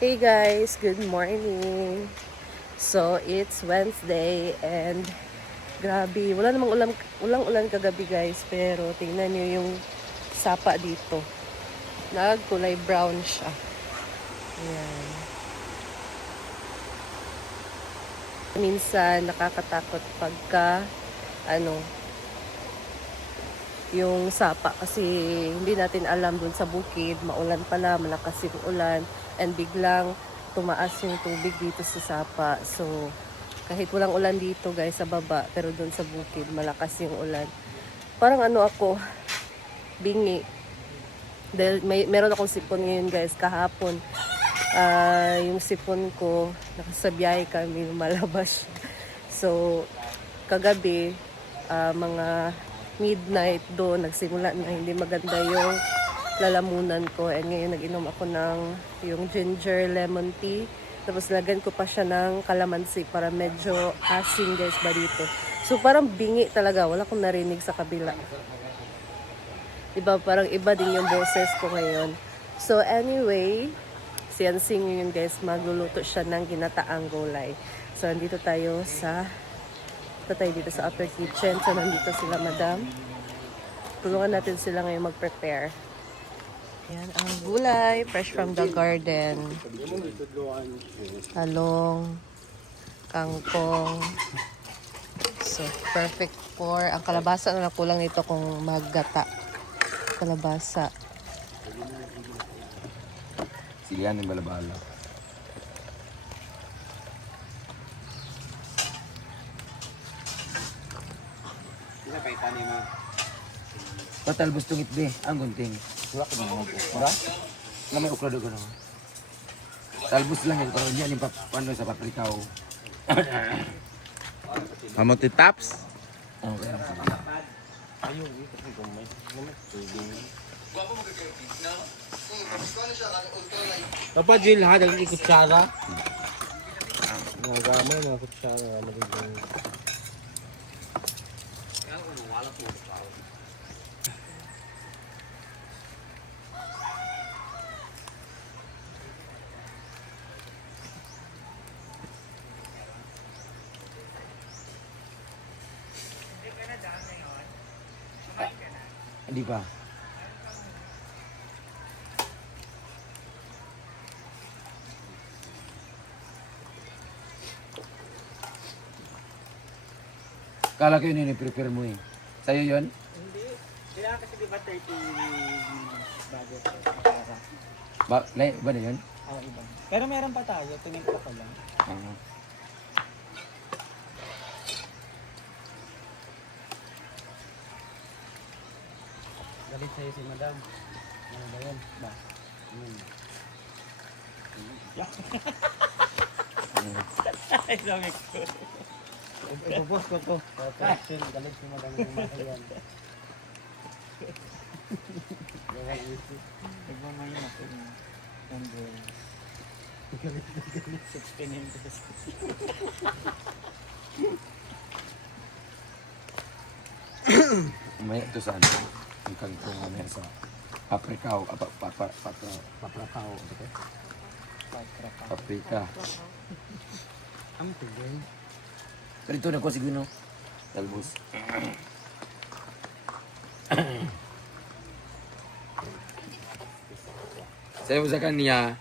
Hey guys, good morning. So, it's Wednesday and grabe, wala namang ulang-ulan kagabi guys, pero tingnan niyo yung sapa dito. Nagkulay brown siya. Ayan. Minsan nakakatakot pagka yung sapa kasi hindi natin alam dun sa bukid, maulan pala, malakas yung ulan, and biglang tumaas yung tubig dito sa sapa. So, kahit walang ulan dito guys sa baba, pero dun sa bukid, malakas yung ulan. Parang ako, bingi. Dahil meron akong sipon ngayon guys, kahapon. Yung sipon ko, nakasabiyahe kami, lumalabas siya. So, kagabi, mga midnight doon, nagsimula na hindi maganda yung lalamunan ko. And ngayon nag-inom ako ng yung ginger lemon tea. Tapos lagyan ko pa siya ng kalamansi para medyo asin guys ba dito. So parang bingi talaga, wala akong narinig sa kabila. Diba, parang iba din yung boses ko ngayon. So anyway, siyansing yun guys, magluluto siya ng ginataang gulay. So andito tayo dito sa upper kitchen. So, nandito sila, madam. Tulungan natin sila ngayon mag-prepare. Yan ang gulay, fresh from the garden. Talong, kangkong. So, perfect for, ang kalabasa na nakulang nito kung maggata. Kalabasa. Silihan ng balabala. Patalbos tungit be, ang gunting. Wala ko naman po. Wala? Nga may uklado ko naman. Talbos lang yung karoon niya, yung paano sa paprikaw. Kamote taps? Okay. Dapat Jill ha, daging kutsara. Mga gamay, mga kutsara. Magiging... Hindi pa. Kala ko yun prepare mo eh. Sa'yo yun? Hindi. Kailangan kasi di ba 30 bago ito? Ba na yun? Iba. Pero meron pa tayo. Tingin ko pa lang. Galit sa'yo si madam. Ano ba yun? Ba? Ay, sabi ko. Ipupos ko to. Perfection. Galit si madam yung mga yan. Nagmamayin ako ng number. Galit. 69 pesos. May ito sa ano? Ang kangkong may sa paprikaw. Paprikaw. Paprika. Ang tigil. Pero ito na ko siguro. Talbos. Sabi mo sa kanya,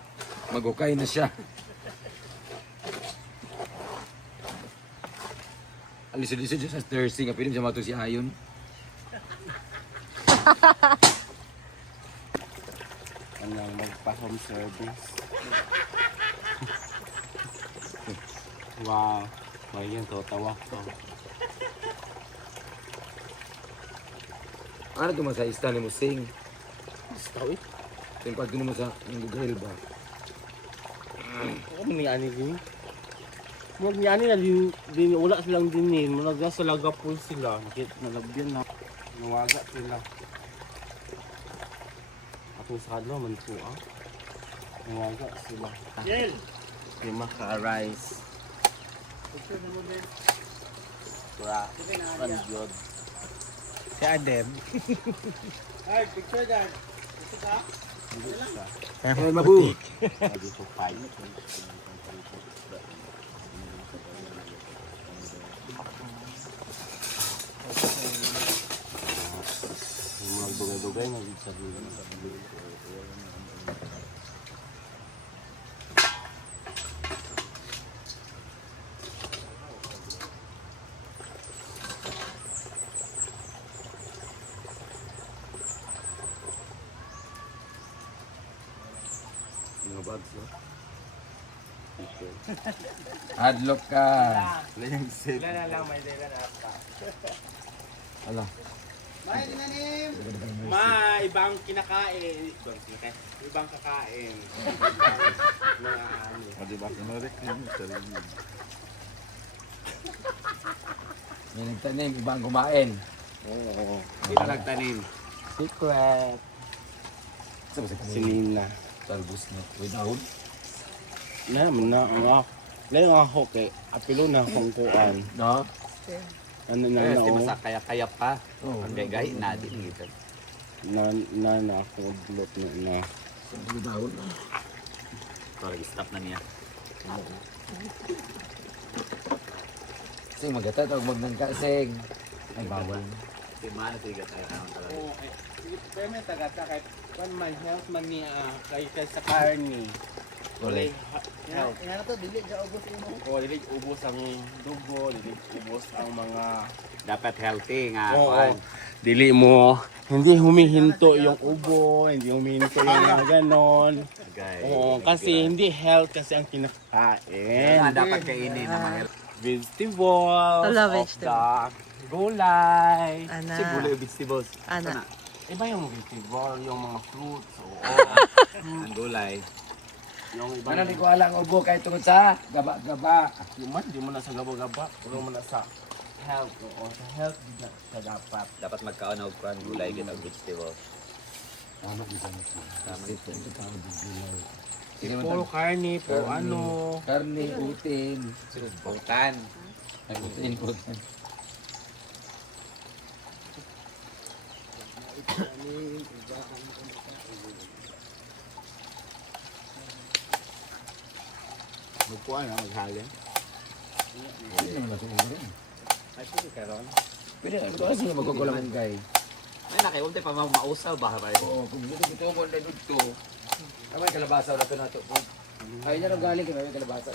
mag-okay na siya. Alisod-lisod siya sa nursing. Pilim siya mato si Ayon. Ano, magpa-home service. Wow. May yan, totawa ko. Ano ito sa ista ni mo sing? Gusto eh. Tempad ko naman sa Google ba? Ako mangyani din. Mangyani na din, wala silang dinin. Malaga sa lagapol sila. Nalagyan na. Nawaga sila. Atong sa kadlo man po ah. Nawaga sila. Jel! Yung maka-rice. Picture na mo din. Wala. Good. Si Adem. Ay, picture dad. Gusto ka? Eh, mabu. Lagi ko fight. Yung mga dugay-dugay na sa mga bags, no? Hadlock ka. Wala lang, may dila na pa. Ala. Ibang kinakain. Ibang kakain. Mga ano. O diba? Kinurik niya yung sarili. May nagtanim, ibang kumain. Oo. Hindi na nagtanim. Secret. Sa basta Si Nina. talbos na. Wait, ahon. Na ang layo nga ako kay apilo na kung kuan. No? Ano na Di na masakaya-kaya pa. Oo. Ang gay na din gitu. na ako blot na. Wait, ahon. Parang stop na niya. Sing magata, tawag magnangka, sing. Ay, bawal. Si Mana tiga tayo naman talaga. Oo, pero may tagata kahit one man health man niya kay sa karni. Wala health. Nga to, dili ka ubos mo. O dili ubos ang dugo, dili ubos ang mga Dapat healthy nga. Oo. kuwan. Dili mo hindi humihinto yung ubo, hindi humihinto yung mga ganon. Gay. Oo, kasi hindi health kasi ang Kaya kinakain. nga dapat kainin ng mga Vegetables, Wala of vegetable. the gulay. Ana. si gulay vegetables. Ana. Iba yung vegetable, yung mga fruits, oo. Ang gulay. Yung iba Ano, di ko alang ubo kahit tungkol sa gaba-gaba. yung man, di mo na sa gaba-gaba, puro mo na sa health, oo. Sa health, di na sa dapat. Dapat magkaon og kuwan gulay gid og vegetable. Tama, di ba? Tama ito. Ito tawag ng gulay. Sige, Puro karne, puro ano. Karne, utin. Bukan. Ay, utin. Magkuhan na, maghalin. Pwede naman ako rin. Ay pwede karon. Pwede, ito kasi yung magkukulangan kay. Ay nakay pa mausaw ba ba? Oo, kung dito mo na dito. Ay, may kalabasa na ito na ito. Ay, yan ang galing kaya may kalabasa.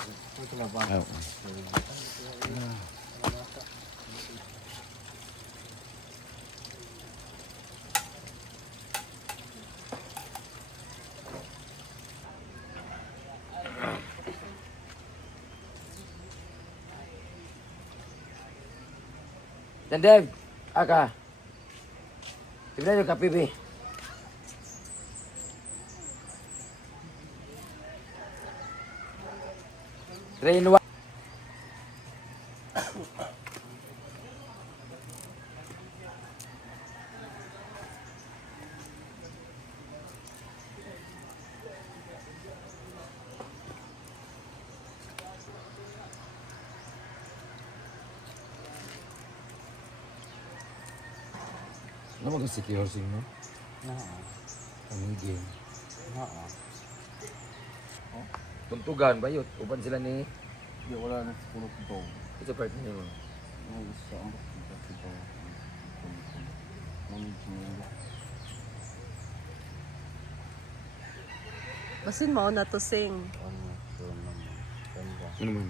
Tandem, aka. Tignan yung kape, be. Train 1. Ano mag-secure sing mo? Ang game. Tuntugan ba yun? Upan sila ni... Hindi, wala na sa puno ko. Ito part niyo. Ang isa ang bakit ito. Basin mo na to sing. Ano man?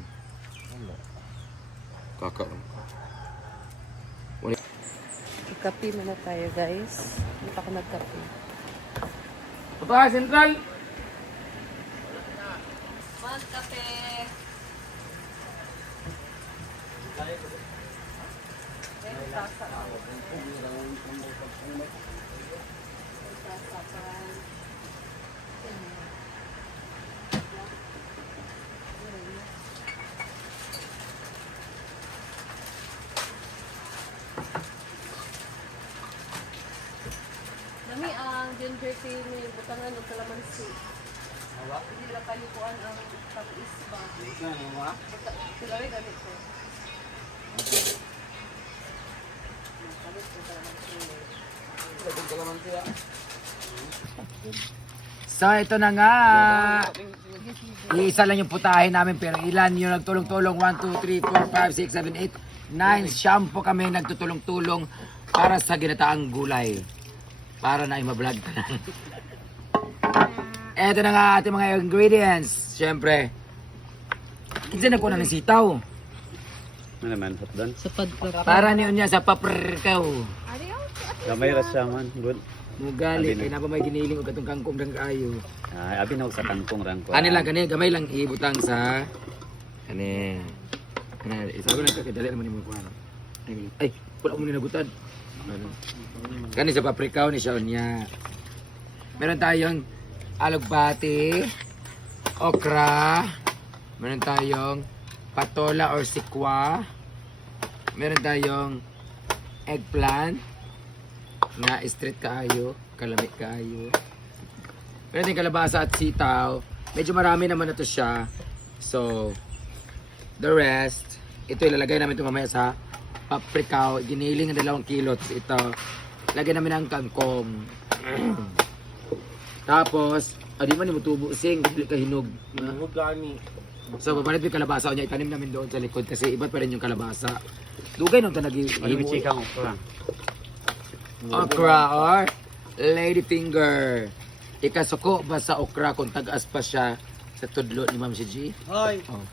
Kakak. Kape muna tayo guys. Hindi pa ako nagkape. Puta, Central! Magkape! Nami ang ginger tea ni butangan ng kalamansi. Hindi lang kayo kuan ang pag-is ba? Sila rin ganito. So, ito na nga. Isa lang yung putahe namin, pero ilan yung nagtulong-tulong? 1, 2, 3, 4, 5, 6, 7, 8, 9. Shampoo kami nagtutulong-tulong para sa ginataang gulay. Para na i-vlog ka na. Ito na nga ating mga ingredients. Siyempre, kasi nakuha na ng sitaw. Ano naman, hot doon? Sa padpap. Para niyo niya sa paprikaw. Gamay ras siya man. Good. Mugali, kaya na ba may giniling o katong kangkong ng kayo. Ay, abi na ako sa kangkong rang ko. Ano lang, kani, gamay lang ibutang sa... Kani. Kani, isabi lang ka, dali naman yung mga kuha. Ay, wala mo ninagutan. Ano? Kani sa paprikaw ni siya niya. Meron tayong alugbati, okra, meron tayong patola or sikwa, meron tayong eggplant, na straight kaayo, kalamit kaayo. Meron tayong kalabasa at sitaw. Medyo marami naman na to siya. So, the rest, ito ilalagay namin ito mamaya sa paprikaw. Giniling ng 2 kilo. Tapos ito, lagyan namin ang kangkong. Tapos, di man yung tubo sing, bibili ka hinog. Hinog gani. So, babalit yung kalabasa niya, itanim namin doon sa likod kasi iba't pa rin yung kalabasa. Dugay nung tanagi. Ano mi chika mo pa? Okra or ladyfinger. Ikasuko ba sa okra kung tagas pa siya sa tudlo ni Ma'am si G? Hoy. Oh.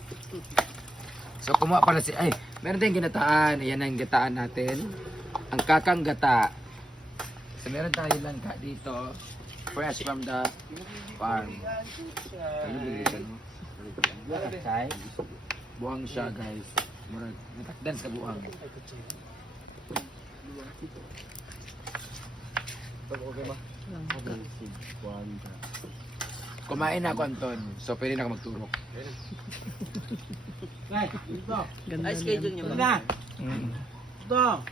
So, kumuha pala si... Ay, meron tayong ginataan. Ayan ang gataan natin. Ang kakang gata. So, meron tayo lang ka dito. Fresh from the farm. Ano bilisan mo? Buang siya, guys. Murag, natakdan sa buang. Kumain na ako, Anton. So, pwede na ako magturok. Ganda Ay, schedule niyo ba? Ito.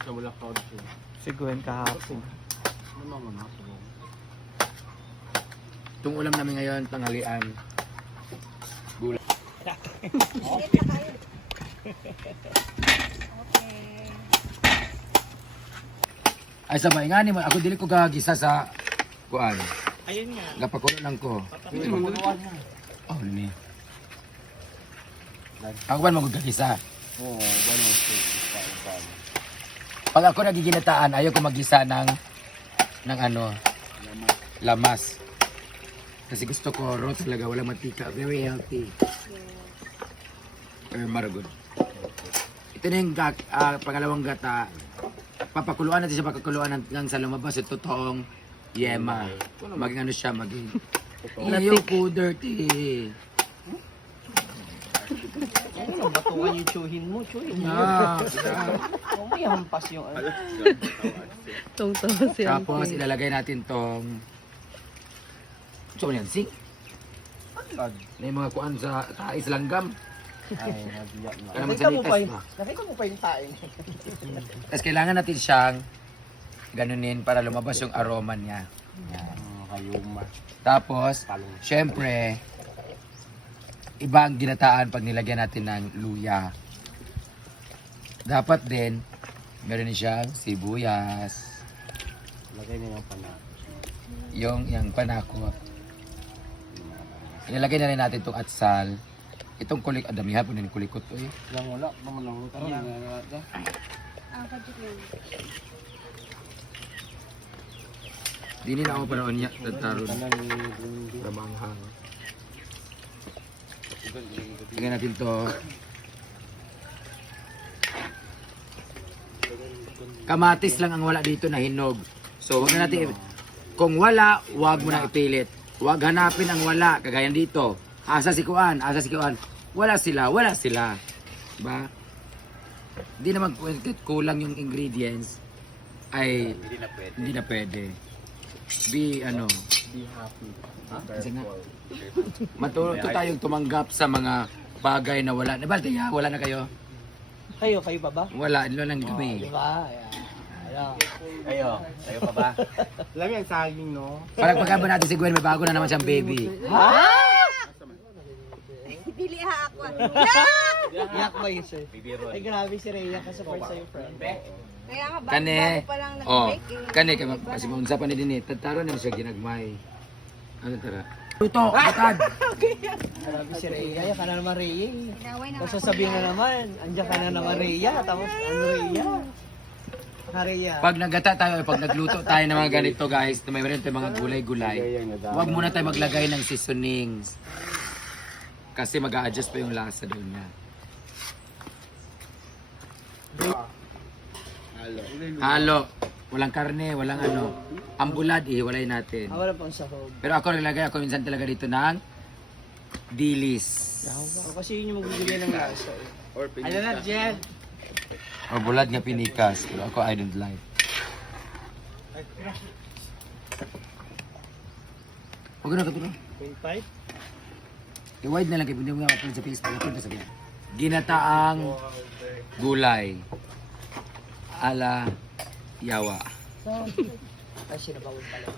Sa wala ka dito. Siguin kahapon. Itong ulam namin ngayon, tanghalian. Gulay. Ay sabay nga ni mo, ako dili ko gagisa sa kuan. Ayun nga. Gapakulo lang ko. Oh ni. Ako ba magagisa? Oo, gano'n siya. Pag ako nagiginataan, ayaw ko magisa ng ano, lamas. Kasi gusto ko raw talaga, walang mantika. Very healthy. Very maragod. Ito na yung pangalawang gata. Papakuluan natin siya, papakuluan hanggang sa lumabas yung totoong yema. Maging ano siya, maging... Ayaw ko, dirty. Ano, batukan yung chuhin mo, chuhin mo. Ah, Kung may hampas yung ano. Tungtong si tapos ilalagay natin tong... So, yan, sing. Na yung mga kuan sa tais langgam. Ay, nabiyak na. Kaya naman sa litas pa. Nakita mo pa yung taing. Tapos kailangan natin siyang ganunin para lumabas yung aroma niya. Yan. Kayuma. Tapos, syempre, iba ang ginataan pag nilagyan natin ng luya. Dapat din, meron din siyang sibuyas. Lagay niyo yung pana. Yung panako. Ilalagay na rin natin itong atsal. Itong kulik, damihan po na yung kulikot to eh. Yang wala, naman lang luto. Di nila ako paroon niya, tataron. Tanan ni Bundi. Kamanghang. Lagyan natin to. Kamatis lang ang wala dito na hinog. So, wag na natin, kung wala, wag mo na ipilit. Wag hanapin ang wala, kagaya dito. Asa si Kuan, asa si Kuan. Wala sila, wala sila. Ba? Hindi naman kulang yung ingredients ay hindi na pwede. Be ano, Be happy. kasi nga, matuto tayong tumanggap sa mga bagay na wala. Nabalti ya, wala na kayo? Kayo pa ba? Wala, ilo lang kami. Di ba? Ayan. Kayo pa ba? Alam yan, saging, no? Parang pagkaba natin si Gwen, may bago na naman siyang baby. Dili ha ako. Yak ba yun, sir? Bibiro. Ay, grabe si Rhea ka support sa'yo, friend. Kaya nga, Kani. bago pa lang Oh, nag-break eh. kani kay kasi maunsa pa ni dinhi. Taro na siya ginagmay. Ano tara? Luto, butad. Grabe si Rhea. Yan ka na naman, Rhea. Inaway na Tapos ako sasabihin niya. na naman, andiyan ka na naman, Rhea. Tapos, ano, Rhea? Ha, Rhea. Pag nagata tayo, pag nagluto tayo ng mga ganito guys, may meron tayong mga gulay-gulay. Huwag muna tayo maglagay ng seasonings. Kasi mag-a-adjust pa yung lasa daw niya. Halo. Walang karne, walang ano. Ang bulad, ihiwalay natin. Wala pang sahog. Pero ako nilagay ako minsan talaga dito ng dilis. Kasi yun yung magbibigay ng lasa. Ano na, Jen? O bulad nga pinikas. Pero ako I don't like. Huwag na katulong. 0.5? I-wide na lang kayo. Hindi mo nga upload sa Facebook. Upload sa Facebook. Ginataang gulay. Ala yawa. Ay, sinabawin pala.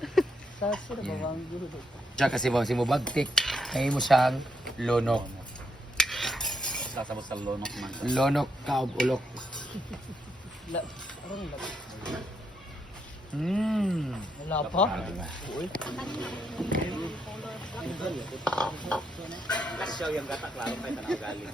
Sa sinabawang gulo. Diyan kasi ba, si mo bagtik. Kaya mo siyang lonok. Sasabot sa lonok man. Lonok kaob ulok. Parang labo. Wala pa? Uy. Kasyaw yung gata, klaro pa yung tanaw galing.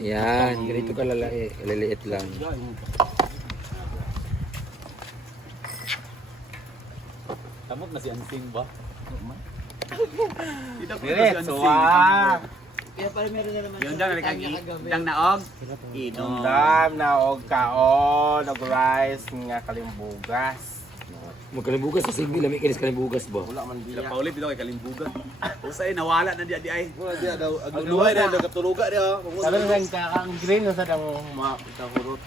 Yan, ganito ka lalaki. Liliit lang. Tamot na si Ansing ba? Diretso ah. Kaya pala meron na naman Yung dang nagkagidang naog. Inom. Dam na og kaon, og rice nga kalimbugas. Magkalimbugas sa sigbi, lamig kinis kalimbugas ba? Wala man Sila diya. paulit dito kay kalimbugan. Usay nawala na di ay. Wala dia daw Ang luhay na nagkatuluga dia. Sabi nga kakang green sa dang mga kahurot.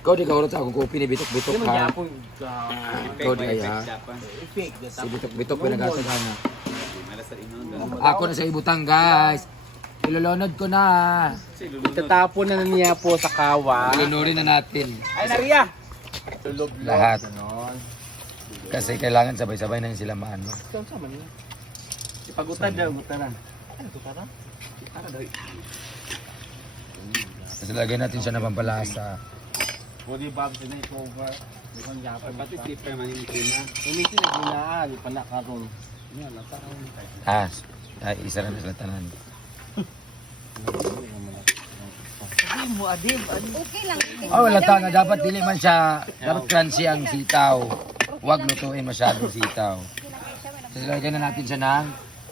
Ikaw di kahurot sa akong kopi ni bitok-bitok Di man ha. gyapon ka Ikaw di kaya. effect Si bitok-bitok pa nagasagana. Malas sa inon. Ako na sa ibutang guys. Ilolonod ko na. Itatapon na niya po sa kawa. Ilunurin na natin. Ay nariya. Tulog Lahat. ganon. Kasi kailangan sabay-sabay na yun sila maano. Ipagutad daw, gutaran. Kasi lagyan natin siya na pampalasa. Body bob sa na cover. Di man gyapon. Pati tipper man yung kina. Umiti na ginaan, di pa na karon. Yan, nataon. Ay, isa na sila tanan. Adim mo, adim. Okay lang. Oh, wala ta nga dapat dili man siya, dapat crunchy ang sitaw. Huwag lutuin masyadong sitaw. Kasi lagyan na natin siya ng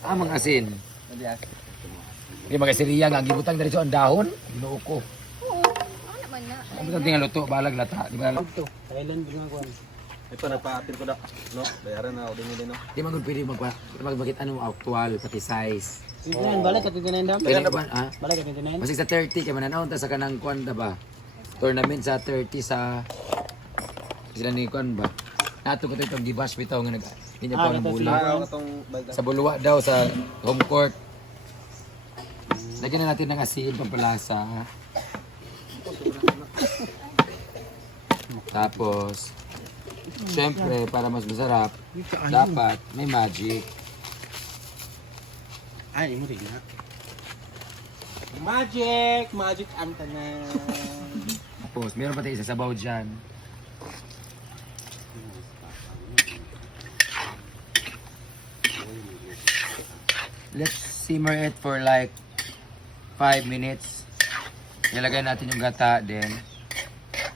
mga asin. Hindi mag-asiriya nga, ang gibutang na rin siya ang dahon. Ginoo ko. Oo, ano naman na. Ang butang tingnan luto, balag lata. Di ba? Thailand ginagawa. Ito nagpaatin ko na. No, bayaran na ako din no. Di man pwede magbakit ano actual, pati size. Tintinan, balik ka tintinan dam. Pwede na ba? Ha? Balik ka tintinan. Masig sa 30 kay mananaon ta sa kanang kuan da ba? Tournament sa 30 sa sila ni kuan ba? Nato ko itong gibash bitaw nga nag hindi pa ng bula. Itong baga. Sa Buluwa daw sa home court. Lagyan na natin ng asin pampalasa. Tapos syempre para mas masarap dapat may magic. Ay, mo rin ha. Magic! Magic ang tanan. Tapos meron pa tayo isa sabaw dyan. Let's simmer it for like 5 minutes. Nilagay natin yung gata, then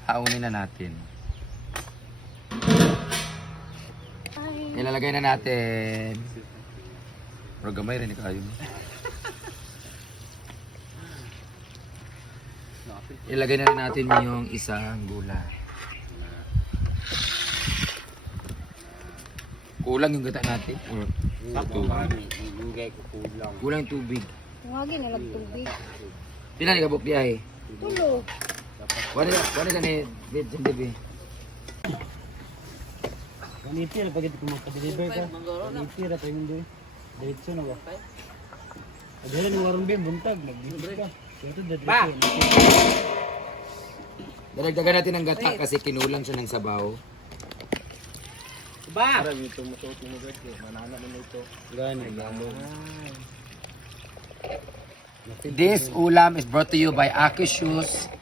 haunin na natin. Nilalagay na natin. Pero gamay rin kayo. Ilagay na rin natin yung isang gulay. Kulang yung gata natin. Or tubig. Ingay ko kulang. Kulang yung tubig. Tungagin na tubig. Pila ni kabok di ay. Tulog. Wala ka ni bed sa dibi. Ganito pag ito magpa-deliver ka. Ganito ra tayo hindi. Diretso na ba? Adala ni warung bin buntag nag-deliver ka. Ito diretso. Dadagdagan natin ng gata kasi kinulang siya ng sabaw. Parang ito mututo mo guys. Manana mo ito. Gani. This ulam is brought to you by Aki Shoes,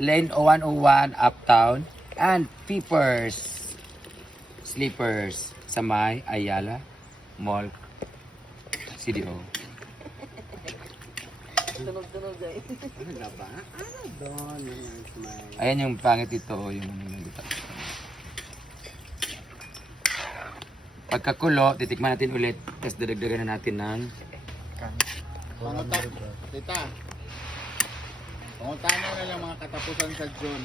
Lane 101 Uptown, and Peepers Sleepers sa may Ayala Mall CDO. Tunog-tunog guys. Doon, yung smile. Ayan yung pangit ito, yung dito. Pagkakulo, titikman natin ulit, tapos dadagdagan na natin ng Pangutak. Tita. Pangutan na lang mga katapusan sa June.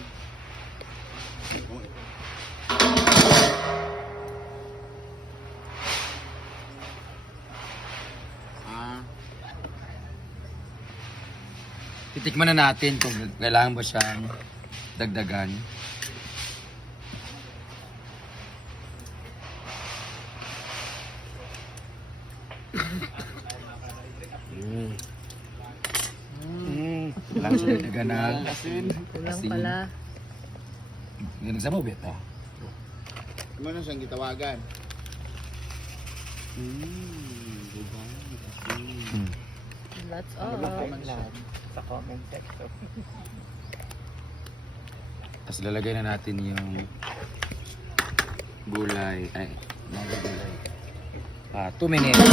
titikman na natin kung kailangan ba siyang dagdagan. Kailangan siya dagdagan ng Kulang asin. pala. Ganun sa mabit, ah. Ano siyang gitawagan? Lots of. Sa comment section. Tapos lalagay na natin yung gulay. Ay, mga gulay. 2 minutes.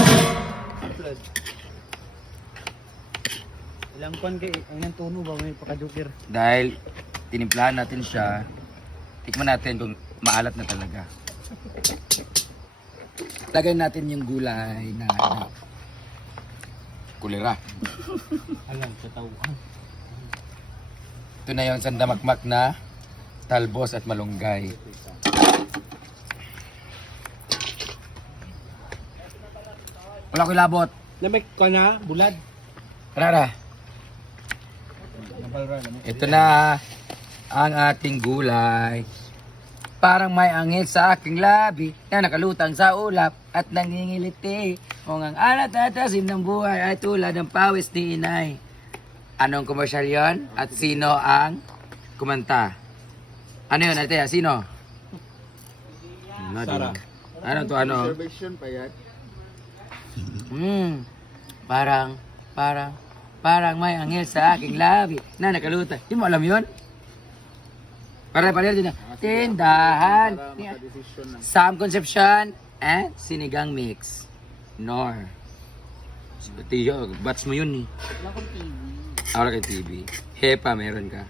Ilang pan kay ang tuno ba may pakadukir. Dahil tinimplahan natin siya, tikman natin kung maalat na talaga. Lagay natin yung gulay na kulira. Alam sa tawhan. Ito na yung sandamakmak na talbos at malunggay. Wala ko labot. Na may kana bulad. Rara. Ito na ang ating gulay. Parang may angin sa aking labi na nakalutang sa ulap at nangingiliti. Kung ang alat at asim ng buhay ay tulad ng pawis ni inay. Anong komersyal yon? At sino ang kumanta? Ano yun, ate? Sino? Sara. Ano to, ano? Observation pa yan. Parang may angel sa aking labi na nakalutang. Di mo alam yun? Para din na. Tindahan. Para makadesisyon na. Sam Concepcion and Sinigang Mix. Nor. Tiyo, batch mo yun eh. Wala kang TV. Hepa, meron ka.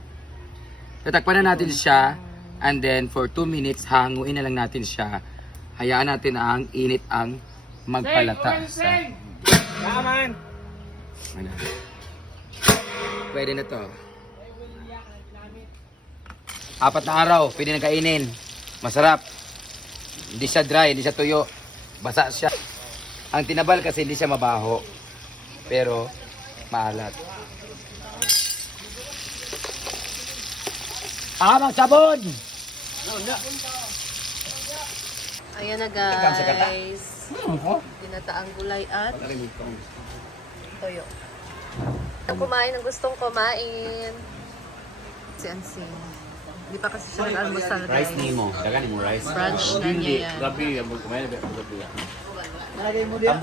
Tatakpan na natin siya. And then, for 2 minutes, hanguin na lang natin siya. Hayaan natin ang init ang magpalata sa... Naman. Ano? Pwede na to. 4 na araw, pwede na kainin. Masarap. Hindi siya dry, hindi siya tuyo. Basa siya. Ang tinabal kasi hindi siya mabaho. Pero, maalat. Amang sabon! Ayan na guys. Ginataang gulay at toyo. Ang kumain ang gustong kumain. Si Ansing. Hindi pa kasi siya nag-almusal guys. Rice nimo. Dagan mo rice. Brunch na niya yan. Gabi, kumain na ba? Gabi. Nalagay mo diya.